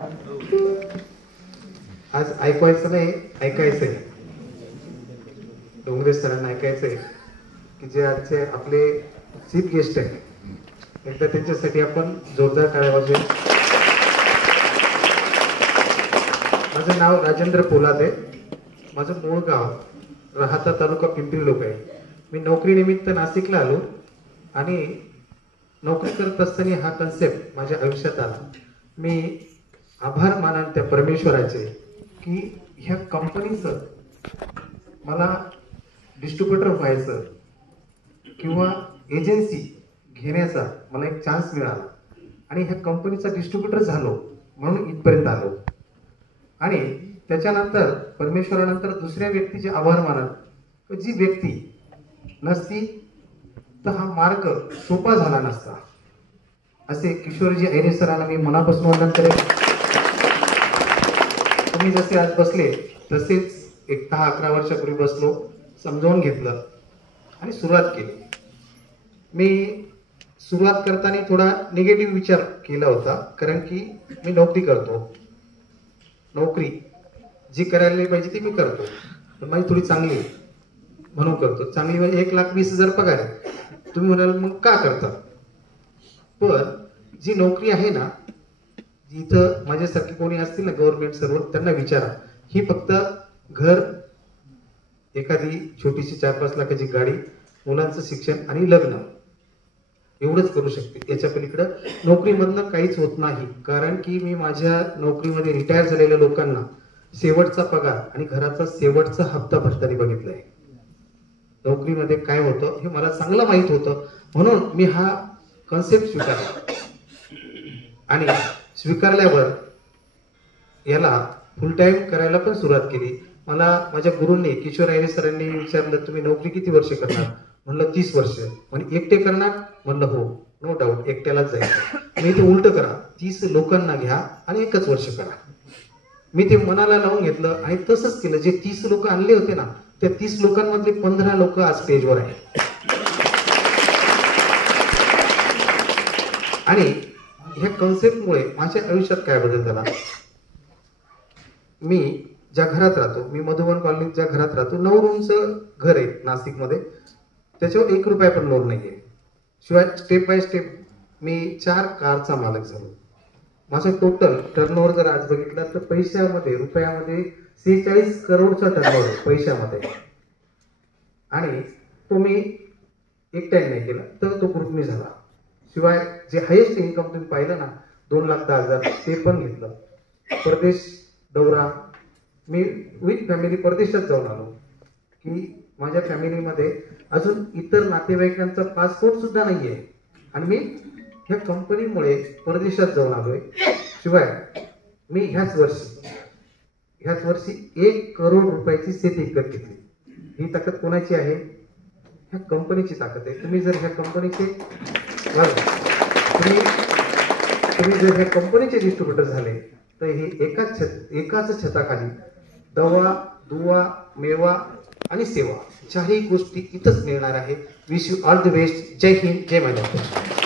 आज ऐकवायचं नाही, ऐकायचंय. डोंगरे सरांना ऐकायचंय की जे आजचे आपले चीफ गेस्ट आहेत, एकदा त्यांच्यासाठी आपण जोरदार टाळ्या वाजवूया. माझं नाव राजेंद्र पोलाद आहे. माझं मूळ गाव राहाता तालुका पिंपरी लोक आहे. मी नोकरीनिमित्त नाशिकला आलो आणि नोकरी करत असताना हा कन्सेप्ट माझ्या आयुष्यात आला. मी आभार मानाल त्या परमेश्वराचे की ह्या कंपनीचं मला डिस्ट्रीब्युटर व्हायचं किंवा एजन्सी घेण्याचा मला एक चान्स मिळाला आणि ह्या कंपनीचा डिस्ट्रीब्युटर झालो म्हणून इथपर्यंत आलो. आणि त्याच्यानंतर परमेश्वरानंतर दुसऱ्या व्यक्तीचे आभार मानत, जी व्यक्ती नसती तर हा मार्ग सोपा झाला नसता. असे किशोरजी ऐरे सरांना मी मनापासून वंदन करेन. तुम्ही जसे आज बसले तसेच एक 10-11 वर्षापूर्वी बसलो, समजावून घेतलं आणि सुरुवात केली. मी सुरुवात करताना थोडा निगेटिव्ह विचार केला होता, कारण की मी नोकरी करतो. नोकरी जी करायला पाहिजे ती मी करतो, पण माझी थोडी चांगली आहे म्हणून करतो. चांगली म्हणजे 1,20,000 पगार आहे. तुम्ही म्हणाल मग का करता? पण जी नोकरी आहे ना, इथं माझ्यासारखी कोणी असतील ना गव्हर्नमेंट सर्वंट, त्यांना विचारा. ही फक्त घर, एखादी छोटीशी 4-5 लाखाची गाडी, मुलांचं शिक्षण आणि लग्न एवढंच करू शकते. याच्या पलीकडं नोकरीमधनं काहीच होत नाही. कारण की मी माझ्या नोकरीमध्ये रिटायर झालेल्या लोकांना शेवटचा पगार आणि घराचा शेवटचा हप्ता भरताना बघितलंय. नोकरीमध्ये काय होतं हे मला चांगलं माहित होतं, म्हणून मी हा कन्सेप्ट स्वीकारला. आणि स्वीकारल्यावर याला फुल टाइम करायला पण सुरुवात केली. मला माझ्या गुरूंनी, किशोर ऐरे सरांनी विचारलं, तुम्ही नोकरी किती वर्ष करणार? म्हणलं 30 वर्ष. म्हणजे एकटे करणार? म्हणलं हो, नो डाऊट एकट्यालाच जायचं. मी ते उलट करा, 30 लोकांना घ्या आणि 1च वर्ष करा. मी ते मनाला लावून घेतलं आणि तसंच केलं. जे 30 लोक आणले होते ना, त्या 30 लोकांमधले 15 लोक आज स्टेजवर आहेत. आणि ह्या कन्सेप्टमुळे माझ्या आयुष्यात काय बदल झाला. मी ज्या घरात राहतो, मी मधुबन कॉलनीत ज्या घरात राहतो, 9 रूमचं घर आहे नाशिकमध्ये. त्याच्यावर 1 रुपया पण लोन नाहीये. शिवाय स्टेप बाय स्टेप मी 4 कारचा मालक झालो. माझं टोटल टर्नओव्हर जर आज बघितलं तर पैशामध्ये, रुपयामध्ये 46 करोडचा टर्नओव्हर पैशामध्ये. आणि तो मी एकट्याने नाही केला, तर तो ग्रुपने झाला. शिवाय जे हायेस्ट इन्कम तुम्ही पाहिलं ना, 2,10,000, ते पण घेतलं. परदेश दौरा, मी विथ फॅमिली परदेशात जाऊन आलो की माझ्या फॅमिलीमध्ये अजून इतर नातेवाईकांचा पासपोर्ट सुद्धा नाहीये आणि मी ह्या कंपनीमुळे परदेशात जाऊन आलोय. शिवाय मी ह्याच वर्षी 1 करोड रुपयाची शेती विकत घेतली. ही ताकद कोणाची आहे? ह्या कंपनीची ताकद आहे. तुम्ही जर ह्या कंपनीचे डिस्ट्रीब्युटर झाले तर हे एकाच छताखाली दवा, दुवा, मेवा आणि सेवा 4ही गोष्टी इथंच मिळणार आहे. Wish you all the best. जय हिंद, जय महाराष्ट्र.